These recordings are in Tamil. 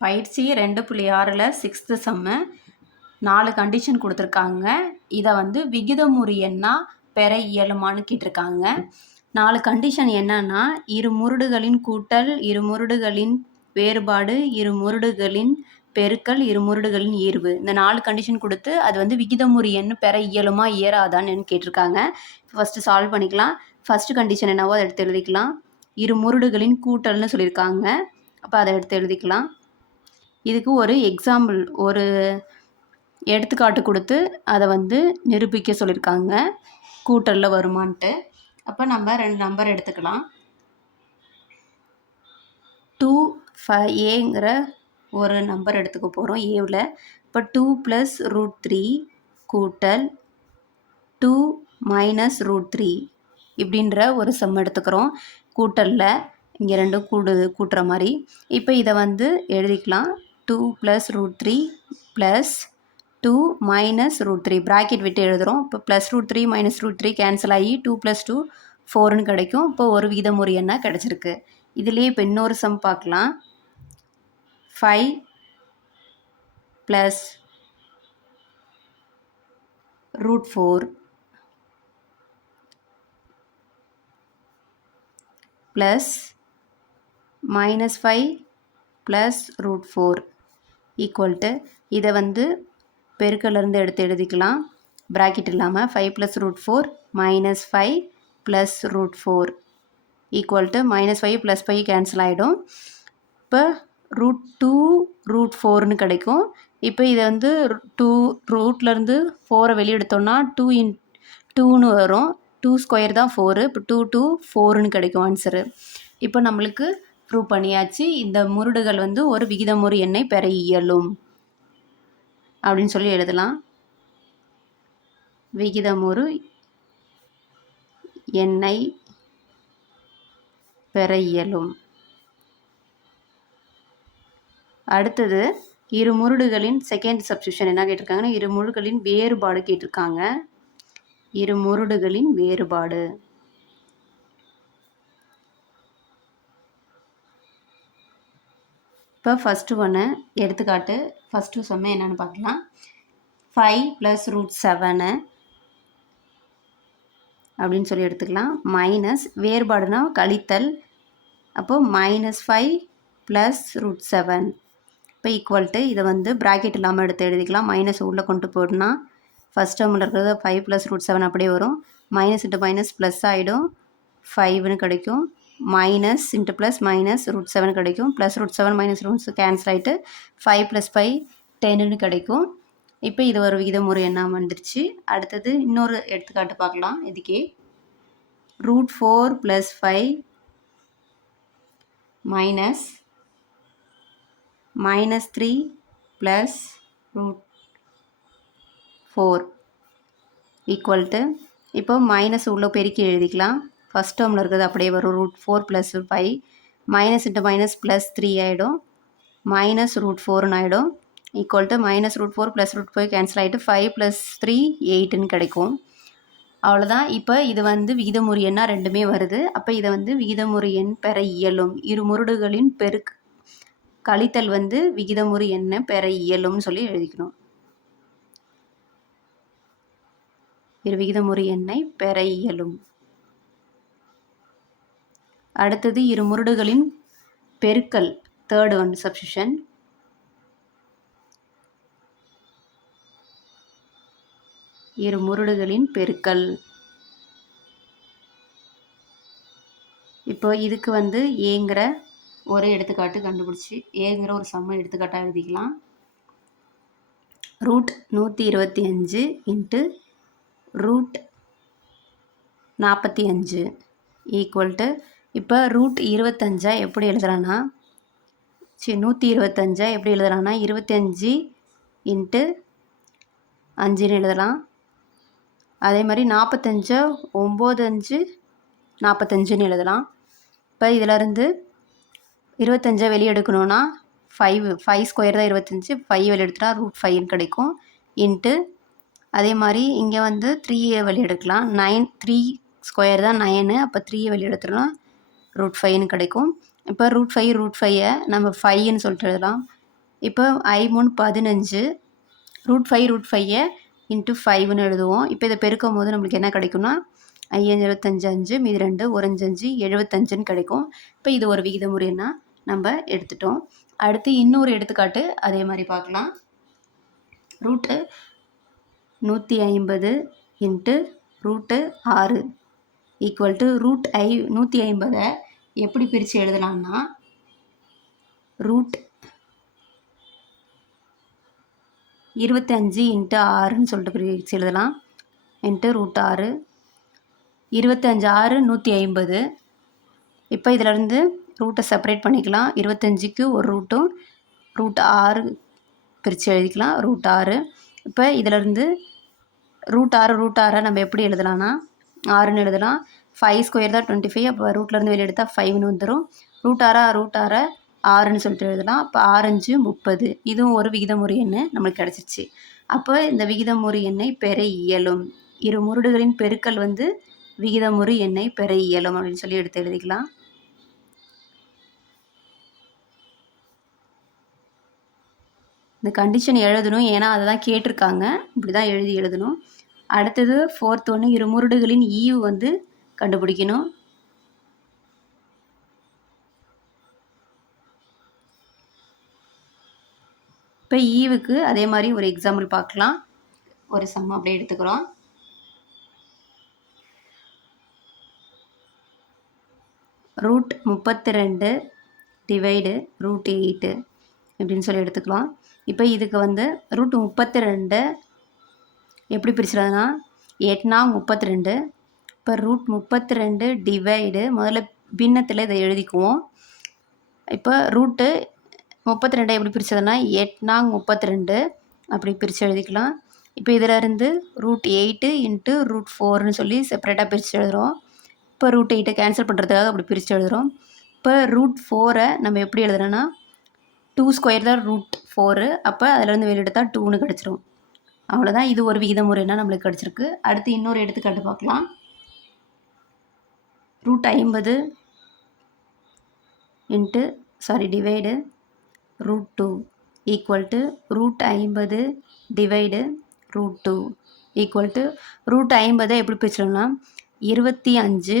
பயிற்சி 2.6ல் 6th சம்மு 4 கண்டிஷன் கொடுத்துருக்காங்க. இதை வந்து விகிதமுறு எண்ணா பெற இயலுமான்னு கேட்டிருக்காங்க. 4 கண்டிஷன் என்னன்னா, இரு முருடுகளின் கூட்டல், இரு முருடுகளின் வேறுபாடு, இரு முருடுகளின் பெருக்கல், இரு முருடுகளின் ஈர்வு. இந்த 4 கண்டிஷன் கொடுத்து அது வந்து விகிதமுறு எண் பெற இயலுமா இயலாதான்னு கேட்டிருக்காங்க. ஃபஸ்ட்டு சால்வ் பண்ணிக்கலாம். ஃபஸ்ட்டு கண்டிஷன் என்னவோ அதை எடுத்து எழுதிக்கலாம். இரு முருடுகளின் கூட்டல்னு சொல்லியிருக்காங்க. அப்போ அதை எடுத்து எழுதிக்கலாம். இதுக்கு ஒரு எக்ஸாம்பிள், ஒரு எடுத்துக்காட்டு கொடுத்து அதை வந்து நிரூபிக்க சொல்லியிருக்காங்க, கூட்டலில் வருமான்ட்டு. அப்போ நம்ம 2 நம்பர் எடுத்துக்கலாம். 2 5ங்கிற ஒரு நம்பர் எடுத்துக்க போகிறோம் ஏவில். இப்போ 2 + √3 கூட்டல் 2 - √3 இப்படின்ற ஒரு சம் எடுத்துக்கிறோம் கூட்டலில். இங்கே ரெண்டும் கூட்டுற மாதிரி. இப்போ இதை வந்து எழுதிக்கலாம். 2 + √3 + 2 - √3 ப்ராக்கெட் விட்டு எழுதுகிறோம். இப்போ +√3 - √3 கேன்சல் ஆகி 2 + 2 4ன்னு கிடைக்கும். இப்போ ஒரு விகிதமுறு எண்ணாக கிடச்சிருக்கு. இதுலேயே இப்போ இன்னொரு சம் பார்க்கலாம். 5 + √4 + -5 + √4 ஈக்குவல் இதை வந்து பெருக்கலேருந்து எடுத்து எழுதிக்கலாம். ப்ராக்கெட் இல்லாமல் 5 + √4 -5 + √4 ஈக்குவல் -5 + 5 கேன்சல் ஆகிடும். இப்போ √2 √4ன்னு கிடைக்கும். இப்போ இதை வந்து 2 ரூட்லேருந்து 4 வெளியே எடுத்தோம்னா 2 × 2ன்னு வரும். 2² தான் 4. இப்போ 2 2 4ன்னு கிடைக்கும் ஆன்சரு. இப்போ நம்மளுக்கு ப்ரூவ் பண்ணியாச்சு, இந்த முருடுகள் வந்து ஒரு விகிதமுறு எண்ணை பெற இயலும் அப்படின்னு சொல்லி எழுதலாம். விகிதமுறு எண்ணை பெற இயலும். அடுத்தது இரு முருடுகளின் செகண்ட் சப்ஸ்டியூஷன் என்ன கேட்டிருக்காங்கன்னா, இரு முருடுகளின் வேறுபாடு கேட்டிருக்காங்க. இரு முருடுகளின் வேறுபாடு. இப்போ ஃபஸ்ட்டு ஒன்று எடுத்துக்காட்டு, ஃபஸ்ட்டு சம்மு என்னென்னு பார்க்கலாம். 5 + √7 அப்படின்னு சொல்லி எடுத்துக்கலாம். மைனஸ் வேறுபாடுனா கழித்தல். அப்போது -5 + √7 இப்போ ஈக்குவல்ட்டு இதை வந்து ப்ராக்கெட் இல்லாமல் எடுத்து எழுதிக்கலாம். மைனஸ் உள்ளே கொண்டு போடனா ஃபஸ்ட் டேர்மில் இருக்கிறது 5 + √7 அப்படியே வரும். மைனஸ் இன்ட்டு மைனஸ் ப்ளஸ் ஆகிடும், 5ன்னு கிடைக்கும். மைனஸ் இன்ட்டு ப்ளஸ் மைனஸ் √7 கிடைக்கும். +√7 -√7 கேன்சல் ஆகிட்டு 5 + 5 10ன்னு கிடைக்கும். இப்போ இது ஒரு விகிதமுறு எண்ணாக வந்துருச்சு. அடுத்தது இன்னொரு எடுத்துக்காட்டு பார்க்கலாம். இதுக்கே √4 + 5 -3 + √4 ஈக்குவல்ட்டு இப்போ மைனஸ் உள்ளே பெருக்கி எழுதிக்கலாம். ஃபஸ்ட் டேர்மில் இருக்கிறது அப்படியே வரும். √4 + 5 மைனஸ் இன்ட்டு மைனஸ் +3 ஆகிடும். -√4ன்னு ஆகிடும். ஈக்குவல்ட்டு -√4 + √5 கேன்சல் ஆகிட்டு 5 + 3 8ன்னு கிடைக்கும். அவ்வளோதான். இப்போ இது வந்து விகிதமுறு எண்ணா ரெண்டுமே வருது. அப்போ இதை வந்து விகிதமுறு எண் பெற இயலும். இரு முருடுகளின் கழித்தல் வந்து விகிதமுறு எண்ணை பெற இயலும்னு சொல்லி எழுதிக்கணும். இரு விகிதமுறு எண்ணை பெற இயலும். அடுத்தது இரு முருடுகளின் பெருக்கல், தேர்ட் ஒன் சப்ஸ்டியூஷன். இரு முருடுகளின் பெருக்கல். இப்போ இதுக்கு வந்து ஏங்கிற ஒரு எடுத்துக்காட்டு கண்டுபிடிச்சி ஏங்கிற ஒரு சம்ம எடுத்துக்காட்டாக எழுதிக்கலாம். √125 × √45 ஈக்குவல்ட்டு இப்போ √25 எப்படி எழுதுறான்னா, 125 எப்படி எழுதுறான்னா 25 × 5ன்னு எழுதலாம். அதே மாதிரி 45 9 5 45ன்னு எழுதலாம். இப்போ இதிலருந்து 25 வெளியே எடுக்கணுன்னா 5² தான் 25, 5 வெளியே எடுத்துட்டா √5ன்னு கிடைக்கும். இன்ட்டு அதே மாதிரி இங்கே வந்து 3 வெளியே எடுக்கலாம். 3² தான் 9, அப்போ 3 வெளியே எடுத்துட்டோம்னா √5ன்னு கிடைக்கும். இப்போ √5 √5 நம்ம 5ன்னு சொல்லிட்டு எழுதலாம். இப்போ I3 15 √5 இன்ட்டு 5ன்னு எழுதுவோம். இப்போ இதை பெருக்கும் போது நம்மளுக்கு என்ன கிடைக்கும்னா 5 25 5 மீதி 2 1 5 75ன்னு கிடைக்கும். இப்போ இது ஒரு விகிதமுறைன்னா நம்ம எடுத்துட்டோம். அடுத்து இன்னொரு எடுத்துக்காட்டு அதே மாதிரி பார்க்கலாம். √150 இன்ட்டு √6 ஈக்குவல் டு √150 எப்படி பிரித்து எழுதலாம்னா √25 இன்ட்டு 6ன்னு சொல்லிட்டு பிரித்து எழுதலாம். இன்ட்டு √6 25 6 150. இப்போ இதிலேருந்து ரூட்டை செப்பரேட் பண்ணிக்கலாம். 25க்கு ஒரு ரூட்டும் √6 பிரித்து எழுதிக்கலாம் √6. இப்போ இதிலேருந்து √6 நம்ம எப்படி எழுதலாம்னா 6ன்னு எழுதலாம். 5² தான் 25. அப்போ ரூட்லேருந்து வெளியே எடுத்தால் 5ன்னு வந்துடும். √6 6ன்னு சொல்லிட்டு எழுதலாம். அப்போ 6 5 30. இதுவும் ஒரு விகிதமுறு எண்ணு நம்மளுக்கு கிடச்சிருச்சு. அப்போ இந்த விகிதமுறு எண்ணை பெற இயலும். இரு முருடுகளின் பெருக்கல் வந்து விகிதமுறு எண்ணை பெற இயலும் அப்படின்னு சொல்லி எடுத்து எழுதிக்கலாம். இந்த கண்டிஷன் எழுதணும், ஏன்னா அதை தான் கேட்டிருக்காங்க. இப்படி தான் எழுதணும். அடுத்தது 4th ஒன்று, இரு முருடுகளின் ஈவு வந்து கண்டுபிடிக்கணும். இப்போ ஈவுக்கு அதே மாதிரி ஒரு எக்ஸாம்பிள் பார்க்கலாம். ஒரு சம் அப்படியே எடுத்துக்கிறோம். √32 டிவைடு √8 அப்படின்னு சொல்லி எடுத்துக்கலாம். இப்போ இதுக்கு வந்து √32 எப்படி பிரிச்சுறதுனா 8 32. இப்போ √32 டிவைடு முதல்ல பின்னத்தில் இதை எழுதிக்குவோம். இப்போ √32 எப்படி பிரிச்சதுன்னா 8 32 அப்படி பிரித்து எழுதிக்கலாம். இப்போ இதிலேருந்து √8 இன்ட்டு √4ன்னு சொல்லி செப்பரேட்டாக பிரித்து எழுதுகிறோம். இப்போ √8 கேன்சல் பண்ணுறதுக்காக அப்படி பிரித்து எழுதுகிறோம். இப்போ √4 நம்ம எப்படி எழுதுறோன்னா 2² தான் √4. அப்போ அதிலேருந்து வெளியே எடுத்தால் 2ன்னு கிடச்சிரும். அவ்வளோதான். இது ஒரு விகிதமுறைன்னா நம்மளுக்கு கிடச்சிருக்கு. அடுத்து இன்னொரு எடுத்துக்காட்டு பார்க்கலாம். √50 divide √2 equal to √50 divide √2 equal to √50 எப்படி பிரிச்சிடணும்னா 25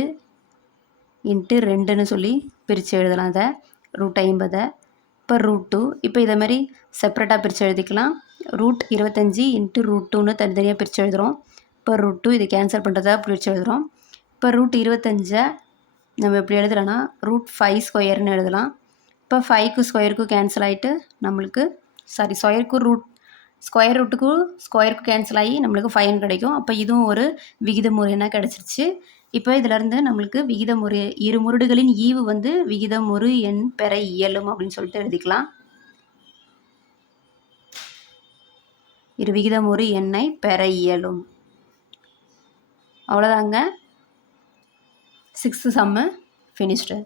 இன்ட்டு 2ன்னு சொல்லி பிரித்து எழுதலாம். அதை √50 இப்போ √2. இப்போ இதை மாதிரி செப்பரேட்டாக பிரித்து எழுதிக்கலாம். √25 இன்ட்டு √2ன்னு தனித்தனியாக பிரித்து எழுதுகிறோம். இப்போ √2 இது கேன்சல் பண்ணுறதா பிரித்து எழுதுகிறோம். இப்போ √25 நம்ம எப்படி எழுதுகிறோன்னா √5² எழுதலாம். இப்போ 5க்கு ஸ்கொயருக்கு கேன்சல் ஆகிட்டு நம்மளுக்கு ஸ்கொயர் ரூட்டுக்கு கேன்சல் ஆகி நம்மளுக்கு 5 கிடைக்கும். அப்போ இதுவும் ஒரு விகிதமுறைனா கிடச்சிருச்சு. இப்போ இதிலேருந்து நம்மளுக்கு விகிதமுறை இரு முருடுகளின் ஈவு வந்து விகிதமுறு எண் பெற இயலும் அப்படின்னு சொல்லிட்டு எழுதிக்கலாம். இரு விகிதமுறு எண்ணை பெற இயலும். அவ்வளோதாங்க. 6th சம்மு ஃபினிஷ்டு.